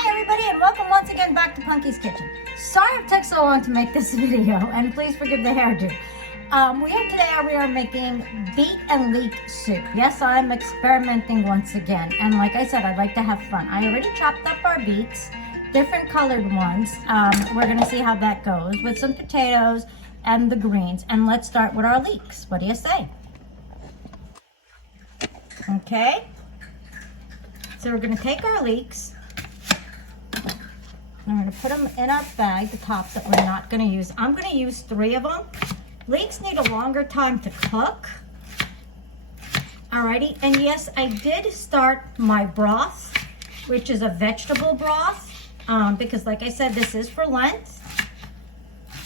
Hi everybody and welcome once again back to Punky's Kitchen. Sorry it took so long to make this video and please forgive the hairdo. We are making beet and leek soup. Yes, I'm experimenting once again, and like I said, I'd like to have fun. I already chopped up our beets, different colored ones. We're gonna see how that goes with some potatoes and the greens, and let's start with our leeks. What do you say? Okay, so we're gonna take our leeks. I'm going to put them in our bag, the tops that we're not going to use. I'm going to use 3 of them. Leeks need a longer time to cook. Alrighty, and yes, I did start my broth, which is a vegetable broth, because like I said, this is for Lent.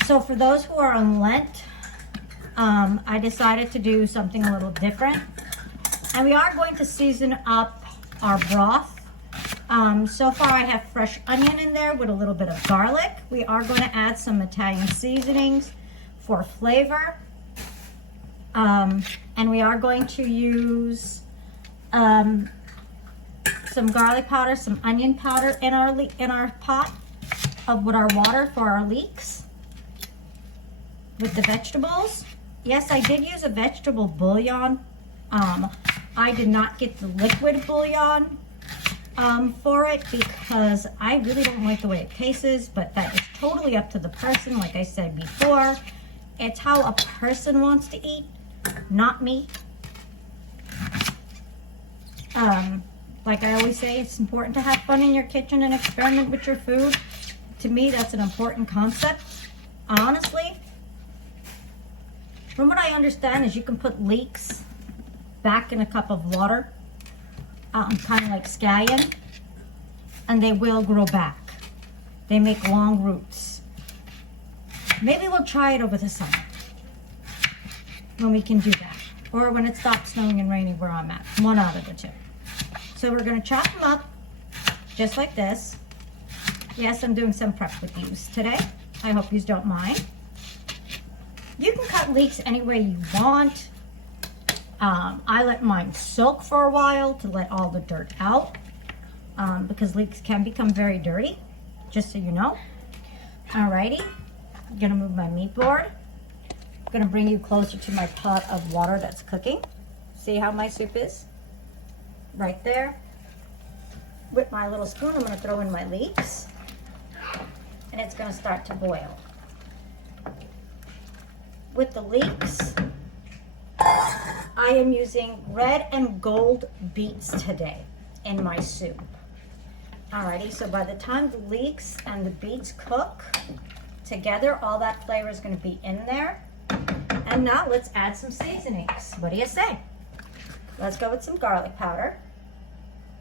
So for those who are on Lent, I decided to do something a little different. And we are going to season up our broth. So far I have fresh onion in there with a little bit of garlic. We are going to add some Italian seasonings for flavor. And we are going to use some garlic powder, some onion powder in our pot with our water for our leeks. With the vegetables. Yes, I did use a vegetable bouillon. I did not get the liquid bouillon for it because I really don't like the way it tastes, but that is totally up to the person. Like I said before, it's how a person wants to eat, not me. Like I always say, it's important to have fun in your kitchen and experiment with your food. To me, that's an important concept. Honestly, from what I understand is you can put leeks back in a cup of water, kind of like scallion, and they will grow back. They make long roots. Maybe we'll try it over the summer when we can do that, or when it stops snowing and raining where I'm at. One out of the two. So we're going to chop them up just like this. Yes, I'm doing some prep with these today. I hope you don't mind. You can cut leeks any way you want. I let mine soak for a while to let all the dirt out, because leeks can become very dirty, just so you know. Alrighty, I'm gonna move my meat board. I'm gonna bring you closer to my pot of water that's cooking. See how my soup is? Right there. With my little spoon, I'm gonna throw in my leeks, and it's gonna start to boil. With the leeks, I am using red and gold beets today in my soup. Alrighty, so by the time the leeks and the beets cook together, all that flavor is going to be in there. And now let's add some seasonings. What do you say? Let's go with some garlic powder.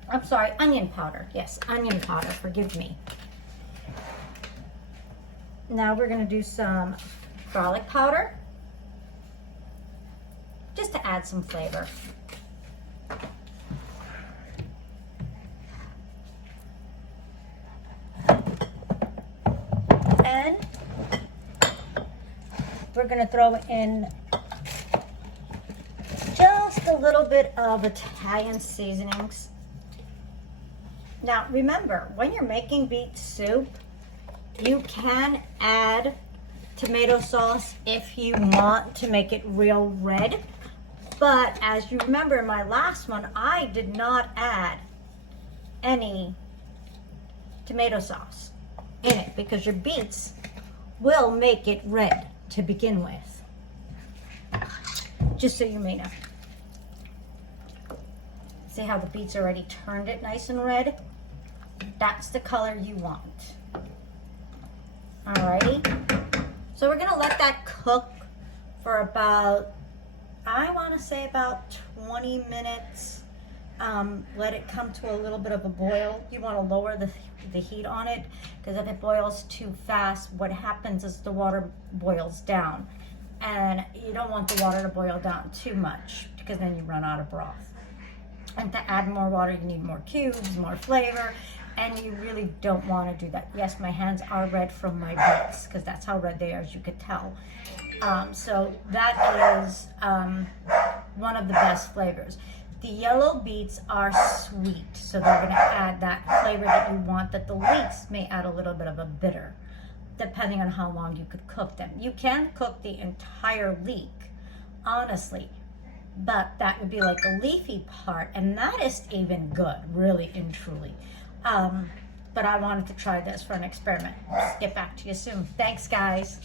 I'm sorry, onion powder. Yes, onion powder, forgive me. Now we're going to do some garlic powder, just to add some flavor. And we're going to throw in just a little bit of Italian seasonings. Now remember, when you're making beet soup, you can add tomato sauce if you want to make it real red. But as you remember in my last one, I did not add any tomato sauce in it because your beets will make it red to begin with. Just so you may know. See how the beets already turned it nice and red? That's the color you want. Alrighty. So we're gonna let that cook for about, I want to say about 20 minutes. Let it come to a little bit of a boil. You want to lower the heat on it, because if it boils too fast, what happens is the water boils down. And you don't want the water to boil down too much, because then you run out of broth. And to add more water, you need more cubes, more flavor, and you really don't want to do that. Yes, my hands are red from my beets, because that's how red they are, as you could tell. So that is one of the best flavors. The yellow beets are sweet, so they're going to add that flavor that you want, that the leeks may add a little bit of a bitter, depending on how long you could cook them. You can cook the entire leek, honestly, but that would be like a leafy part, and that is even good, really and truly. But I wanted to try this for an experiment. Get back to you soon. Thanks, guys.